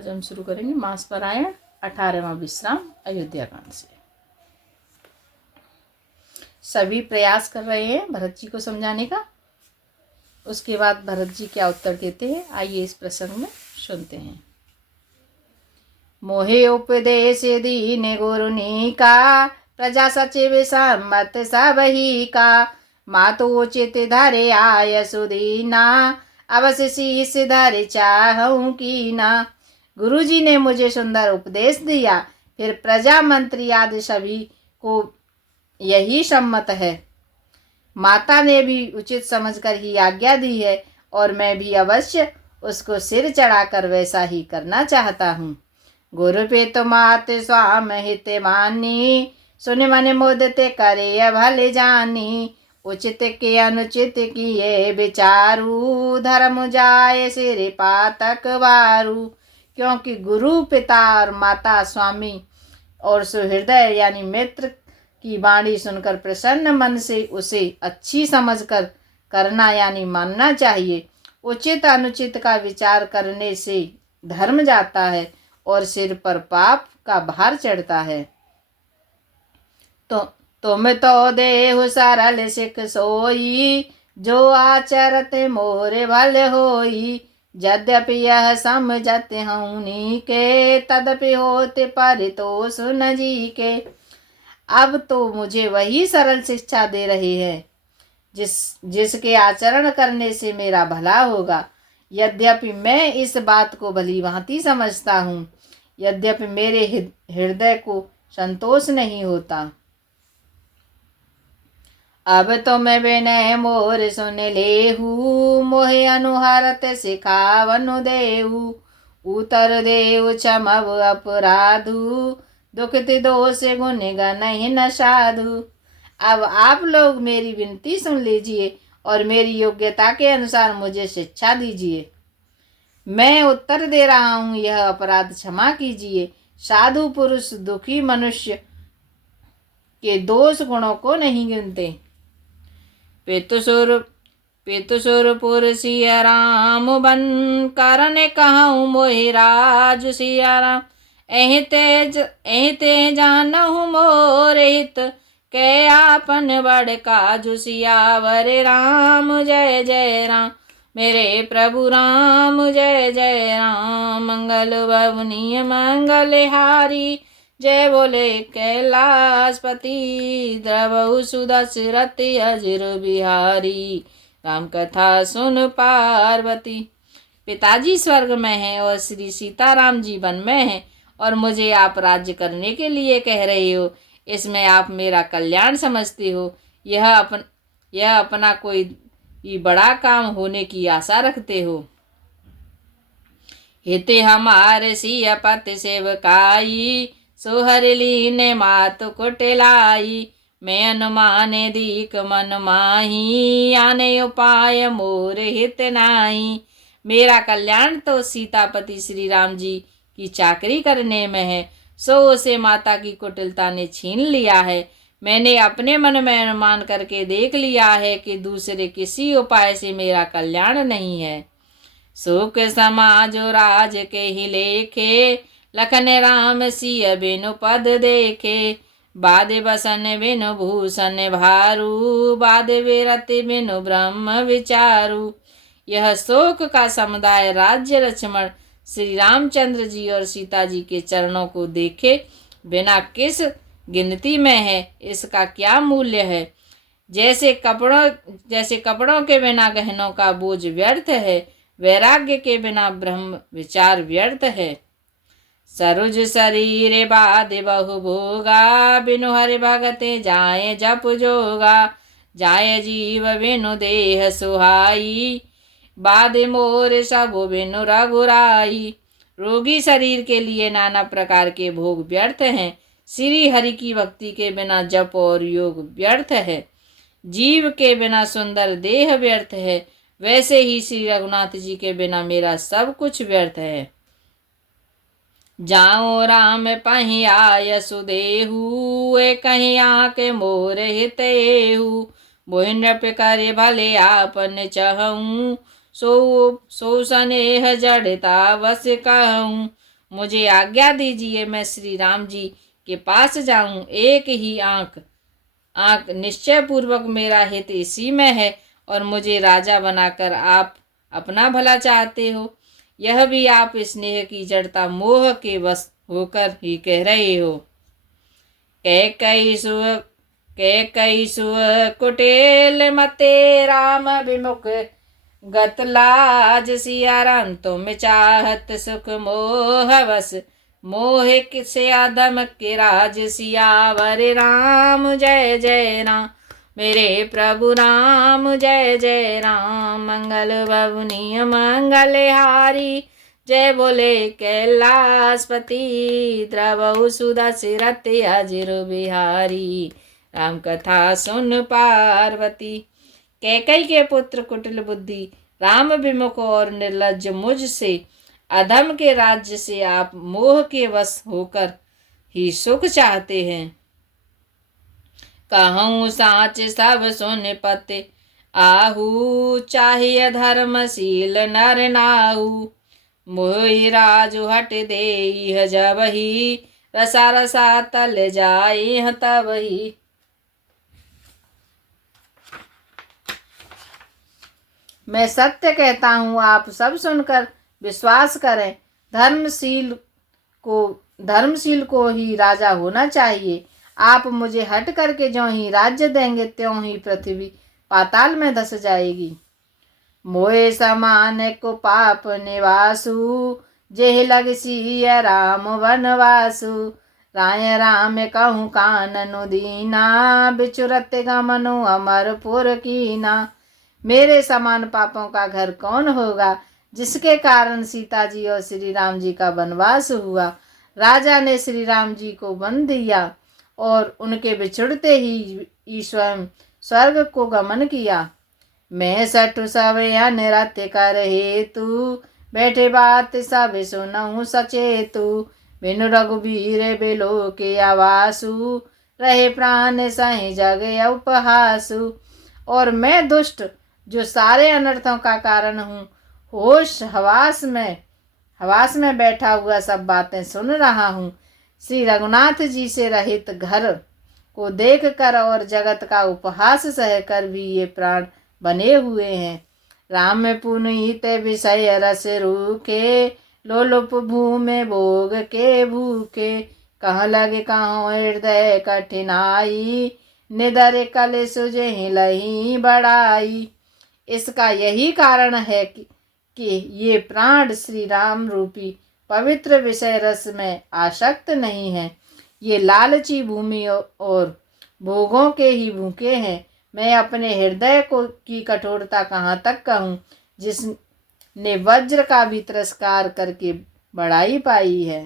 आज हम शुरू करेंगे मास पारायण 18वां विश्राम अयोध्या कांड से। सभी प्रयास कर रहे हैं भरत जी को समझाने का। उसके बाद भरत जी क्या उत्तर देते हैं, आइए इस प्रसंग में सुनते हैं। मोहे उपदेश दीन गुरुनी का, प्रजा सचिव सम्मत सब ही का। मातोचित धरे आय सुदीना, अवश्य शीस धर चाहूं की ना। गुरुजी ने मुझे सुंदर उपदेश दिया, फिर प्रजा मंत्री आदि सभी को यही सम्मत है। माता ने भी उचित समझकर ही आज्ञा दी है और मैं भी अवश्य उसको सिर चढ़ाकर वैसा ही करना चाहता हूँ। गुरु पे तो मात स्वाम हित मानी, सुन मन मोदते करे भले जानी। उचित के अनुचित किए विचारू, धर्म जाए सिर पातक वारू। क्योंकि गुरु पिता और माता स्वामी और सुहृदय यानी मित्र की वाणी सुनकर प्रसन्न मन से उसे अच्छी समझकर करना यानी मानना चाहिए। उचित अनुचित का विचार करने से धर्म जाता है और सिर पर पाप का भार चढ़ता है। तो तुम तो देहु सरल सिख सोई, जो आचरत मोरे भल होई। यद्यपि यह समझत हूँ के, तदपि होते परितोष न जी के। अब तो मुझे वही सरल शिक्षा दे रहे हैं जिसके आचरण करने से मेरा भला होगा। यद्यपि मैं इस बात को भली भांति समझता हूँ, यद्यपि मेरे हृदय को संतोष नहीं होता। अब तो मैं विनय मोर सुन लेहू, मोहे अनुहारत सिखावनु देहू। उतर देव क्षमव अपराधु, दुखति दोष गुण गनहि न साधु। अब आप लोग मेरी विनती सुन लीजिए और मेरी योग्यता के अनुसार मुझे शिक्षा दीजिए। मैं उत्तर दे रहा हूँ, यह अपराध क्षमा कीजिए। साधु पुरुष दुखी मनुष्य के दोष गुणों को नहीं गिनते। पेतुसुर पुर सिया राम बन, कारण कहूँ मोहि राज सिया राम। एहिते जानहु मोर हित, के आपन बड़ काजु सियावर राम। जय जय राम मेरे प्रभु राम, जय जय राम। मंगल भवनीय मंगल हारी, जय बोले कैलाशपति। द्रवहु सुदशरथ अजिर बिहारी, राम कथा सुन पार्वती। पिताजी स्वर्ग में हैं और श्री सीताराम जी वन में हैं और मुझे आप राज्य करने के लिए कह रहे हो। इसमें आप मेरा कल्याण समझते हो। यह अपना कोई बड़ा काम होने की आशा रखते हो। हिते हमारे सिया पति सेवकाई, सोहर लीने मात कुटलाई। मैं अनुमाने दीक मन माही, आने उपाय मोर हित नाही। मेरा कल्याण तो सीतापति श्री राम जी की चाकरी करने में है, सो उसे माता की कुटिलता ने छीन लिया है। मैंने अपने मन में अनुमान करके देख लिया है कि दूसरे किसी उपाय से मेरा कल्याण नहीं है। सुख समाज राज के ही लेखे, लखन राम सिय बिनु पद देखे। बाद बसन बिनु भूषण भारू, बाद विरति बिनु ब्रह्म विचारू। यह शोक का समुदाय राज्य लक्ष्मण श्री रामचंद्र जी और सीता जी के चरणों को देखे बिना किस गिनती में है, इसका क्या मूल्य है। जैसे कपड़ों के बिना गहनों का बोझ व्यर्थ है, वैराग्य के बिना ब्रह्म विचार व्यर्थ है। सरुज शरीर बाद बहु भोगा, बिनु हरि भगते जाए जप जोगा। जाए जीव बिनु देह सुहाई, बाद मोर सब बिनु रघुराई। रोगी शरीर के लिए नाना प्रकार के भोग व्यर्थ हैं, श्री हरि की भक्ति के बिना जप और योग व्यर्थ है। जीव के बिना सुंदर देह व्यर्थ है, वैसे ही श्री रघुनाथ जी के बिना मेरा सब कुछ व्यर्थ है। जाओ राम पहि आय सुदेहु, कहीं आके मोर हितेहु। मोहि नृप करे भले आपन चहऊँ, सो स्नेह जड़ता बस कहूँ। मुझे आज्ञा दीजिए, मैं श्री राम जी के पास जाऊं। एक ही आंख निश्चय पूर्वक मेरा हित इसी में है और मुझे राजा बनाकर आप अपना भला चाहते हो। यह भी आप स्नेह की जड़ता मोह के वश होकर ही कह रहे हो। कई सुव कुटेल मते राम विमुख गत लाज। सिया राम तुम चाहत सुख मोह वश, मोह किसे आदम के राज। सियावर राम जय जय राम, मेरे प्रभु राम जय जय राम। मंगल भवनीय मंगल हारी, जय बोले कैलाशपति। द्रवहु सुधा सिरत अजिर बिहारी, राम कथा सुन पार्वती। कैकई के पुत्र कुटिल बुद्धि, राम विमुख और निर्लज्ज, मुझसे अधम के राज्य से आप मोह के वश होकर ही सुख चाहते हैं। कहूँ साच सब सुन पते, आहू चाहिए धर्मशील नर नाऊ। मोहि राजु हट दे जब ही, रसा रसा तल जाए तब ही। मैं सत्य कहता हूँ, आप सब सुनकर विश्वास करें। धर्मशील को ही राजा होना चाहिए। आप मुझे हट करके ज्यों ही राज्य देंगे त्यों ही पृथ्वी पाताल में धस जाएगी। मोहे समान को पाप निवासु, जेह लग सिय राम वनवासु। राय राम कहूँ काननु दीना, बिचुरत गमनु अमरपुर कीना। मेरे समान पापों का घर कौन होगा, जिसके कारण सीता जी और श्री राम जी का वनवास हुआ। राजा ने श्री राम जी को वन दिया और उनके बिछुड़ते ही स्वयं स्वर्ग को गमन किया। मैं सठु सब अनरत कर हेतु, बैठे बात सब सुनहु सचेतु। बिनु रघुबीर बिलो के आवासु, रहे प्राण सहि जग उपहासु। और मैं दुष्ट जो सारे अनर्थों का कारण हूँ, होश हवास में बैठा हुआ सब बातें सुन रहा हूँ। श्री रघुनाथ जी से रहित घर को देख कर और जगत का उपहास सहकर भी ये प्राण बने हुए हैं। राम पुनीत विषय रस रूखे, लोलुप भूमि भोग के भूखे। कहाँ लगे कहाँ हृदय कठिनाई, निदर कल सुजहि लही बड़ाई। इसका यही कारण है कि ये प्राण श्री राम रूपी पवित्र विषय रस में आसक्त नहीं है। ये लालची भूमि और भोगों के ही भूखे हैं। मैं अपने हृदय की कठोरता कहाँ तक कहूँ, जिसने वज्र का भी तिरस्कार करके बड़ाई पाई है।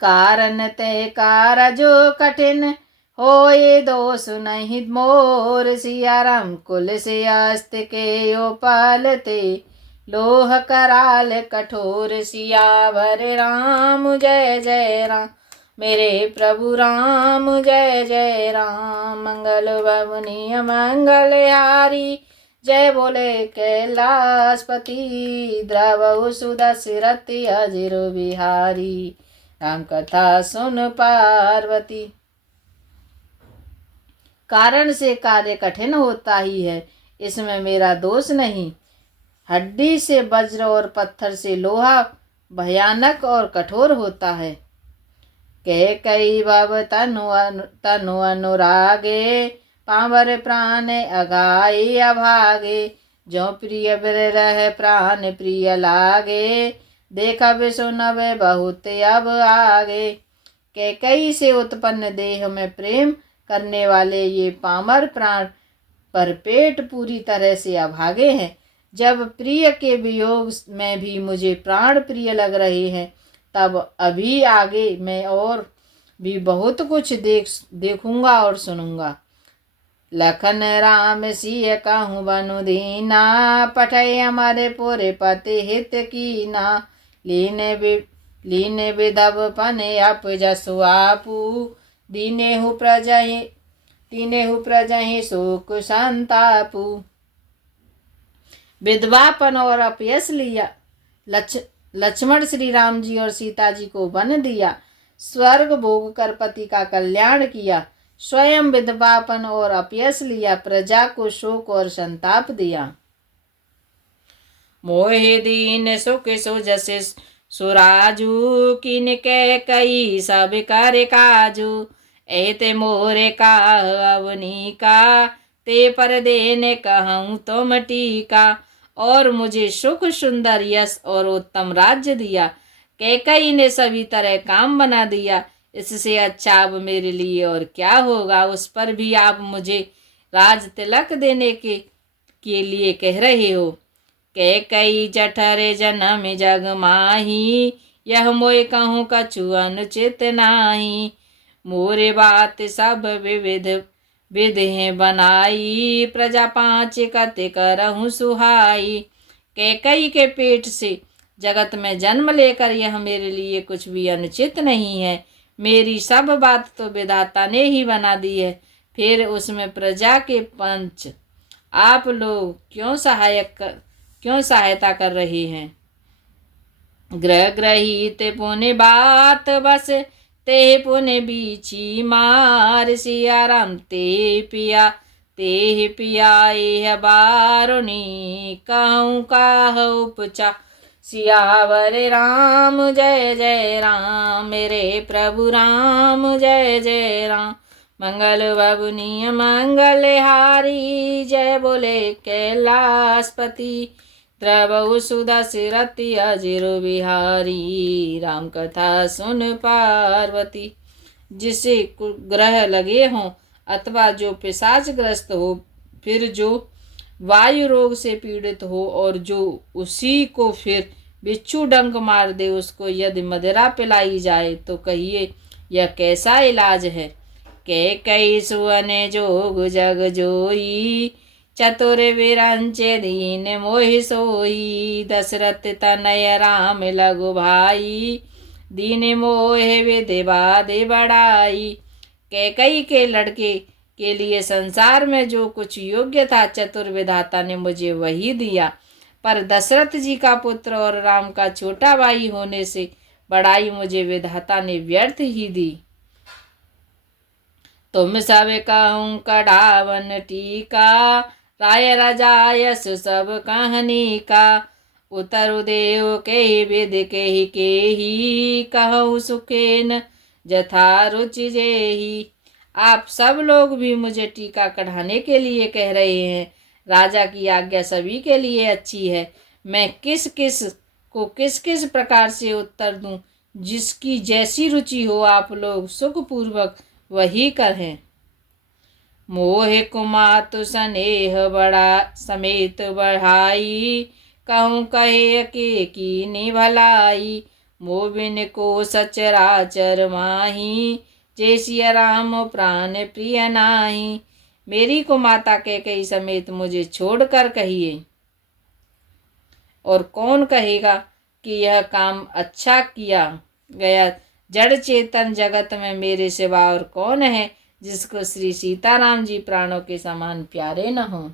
कारण ते कार जो कठिन, होए दोष नहीं मोर। सिया राम कुल से अस्त के ओ पालते, लोह कराल कठोर। सियावर राम जय जय राम, मेरे प्रभु राम जय जय राम। मंगल भवनीय मंगल हारी, जय बोले कैलाशपति। द्रवहु सुधा सिरत अजिर बिहारी, राम कथा सुन पार्वती। कारण से कार्य कठिन होता ही है, इसमें मेरा दोष नहीं। हड्डी से वज्र और पत्थर से लोहा भयानक और कठोर होता है। कह कई भव तनु अनुरागे, पावर प्राण अघाई अभागे। जो प्रिय बिरह प्राण प्रिय लागे, देखा बे सुनब बहुत अब आगे। कैकई से उत्पन्न देह में प्रेम करने वाले ये पामर प्राण पर पेट पूरी तरह से अभागे हैं। जब प्रिय के वियोग में भी मुझे प्राण प्रिय लग रहे हैं, तब अभी आगे मैं और भी बहुत कुछ देखूंगा और सुनूंगा। लखन राम सिय कहूँ बनु दीना, पठय हमारे पूरे पति हित कीना। लीने विधव पने अप जसु आपू, दीनेहु प्रजहि शोक संतापू। विधवापन और अपयश लिया लक्ष्मण श्री राम जी और सीता जी को वन दिया, स्वर्ग भोग कर पति का कल्याण किया, स्वयं विधवापन और अपयश लिया, प्रजा को शोक और संताप दिया। मोहे दीन सुख सुजस सुराजू, किन के कई सब कर काजू, एते मोरे का अवनी का, ते पर देने कहूँ तुम टीका। और मुझे सुख सुंदर यश और उत्तम राज्य दिया, कैकई ने सभी तरह काम बना दिया, इससे अच्छा अब मेरे लिए और क्या होगा। उस पर भी आप मुझे राज तिलक देने के लिए कह रहे हो। कैकई जठरे जन्म जग माही, यह मोय कहूँ कछु अनुचित नाही, मोरे बात सब विविध विधि बनाई, प्रजा पाँच कते करहूँ सुहाई। कैकई के पेट से जगत में जन्म लेकर यह मेरे लिए कुछ भी अनुचित नहीं है। मेरी सब बात तो विधाता ने ही बना दी है, फिर उसमें प्रजा के पंच आप लोग क्यों सहायता कर रहे हैं। ग्रह ग्रहित पुण्य बात बस, ते पुण्य बीछी मार, सिया राम ते पिया यह बारुनी, कहूँ काह उपचा, सियावर राम जय जय राम, मेरे प्रभु राम जय जय राम। मंगल बबुनी मंगल हारी, जय बोले कैलाशपति, द्रवहु सुदशरथि अजिर बिहारी, राम कथा सुन पार्वती। जिसे ग्रह लगे हों अथवा जो पिशाचग्रस्त हो, फिर जो वायु रोग से पीड़ित हो और जो उसी को फिर बिच्छू डंक मार दे, उसको यदि मदिरा पिलाई जाए तो कहिए यह कैसा इलाज है। कैकई सुअने जोग जग जोई, चतुर विरंचे दीन मोहि सोई, दशरथ तनय राम लघु भाई, दीन मोहे विधि बाधि बढ़ाई। कैकई के लड़के के लिए संसार में जो कुछ योग्य था, चतुर विधाता ने मुझे वही दिया, पर दशरथ जी का पुत्र और राम का छोटा भाई होने से बड़ाई मुझे विधाता ने व्यर्थ ही दी। तुम सब कहूँ कढ़ावन टीका, राय रजायस सब कहानी का, उतर देव के विद के ही, कहूँ सुखेन जथा रुचि जेही। आप सब लोग भी मुझे टीका कढ़ाने के लिए कह रहे हैं। राजा की आज्ञा सभी के लिए अच्छी है, मैं किस किस प्रकार से उत्तर दूं, जिसकी जैसी रुचि हो आप लोग सुखपूर्वक वही कहें। मोहे कुमातु स्नेह बड़ा समेत बढ़ाई, कहूँ कहे के की भलाई, मोबिन को सचराचर माही, जैसिया राम प्राण प्रिय नाही। मेरी को माता कैकेयी समेत मुझे छोड़कर कहिए, और कौन कहेगा कि यह काम अच्छा किया गया। जड़ चेतन जगत में मेरे सिवा और कौन है जिसको श्री सीताराम जी प्राणों के समान प्यारे न हों।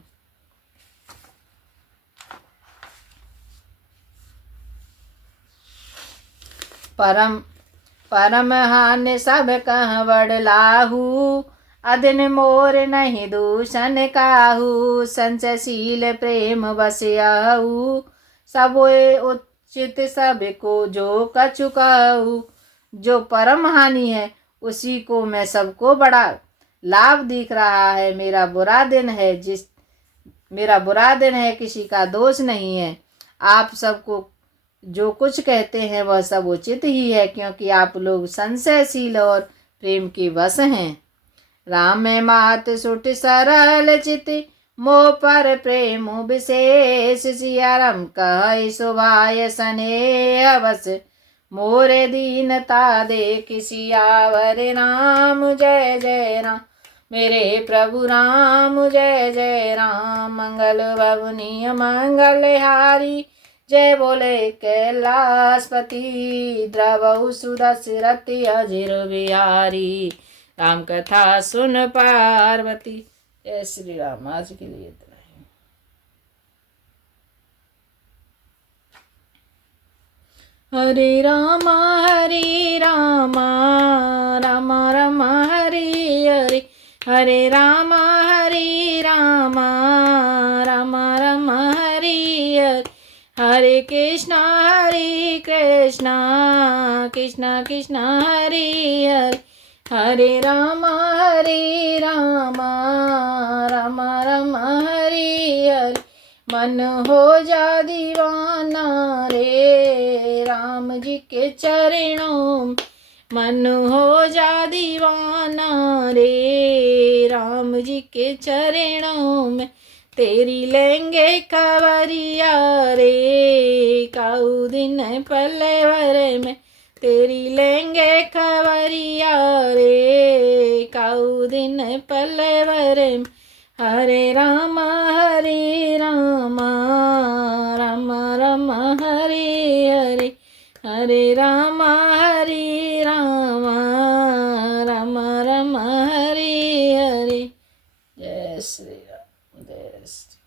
परम हानि सब कह बड़लाहू, अदिन मोर नहीं दूषण काहू, संचशील प्रेम बसियाहू, सब उचित सब को जो कछु कहू। जो परम हानि है उसी को मैं सबको बड़ा लाभ दिख रहा है। मेरा बुरा दिन है किसी का दोष नहीं है। आप सबको जो कुछ कहते हैं वह सब उचित ही है, क्योंकि आप लोग संशयशील और प्रेम के वश हैं। राम मात सुट सरल चित, मोह पर प्रेम विशेष, सियाराम कह सुभाय स्नेह बस, मोरे दीनता देख सियावर राम जय जय राम, मेरे प्रभु राम जय जय राम। मंगल भवनीय मंगल हारी, जय बोले कैलाशपति, द्रवहु सुदशरथि अजिर बिहारी, राम कथा सुन पार्वती। जय श्री राम। आज के लिए इतना ही। हरे राम राम राम हरे हरे, हरे राम राम राम हरे हरे, हरे कृष्णा कृष्णा कृष्णा हरे हरे, हरे राम राम हरे हरे, मन हो जा दीवाना रे राम जी के चरणों में, मन हो जा दीवाना रे राम जी के चरणों में, तेरी लेंगे खबरिया रे काऊ दिन पल्लेवर में, तेरी लेंगे खबरिया रे काऊ दिन पल्लेवर में, हरे राम राम राम हरे हरे, हरे राम राम हरे हरे। जय श्री राम, जय श्री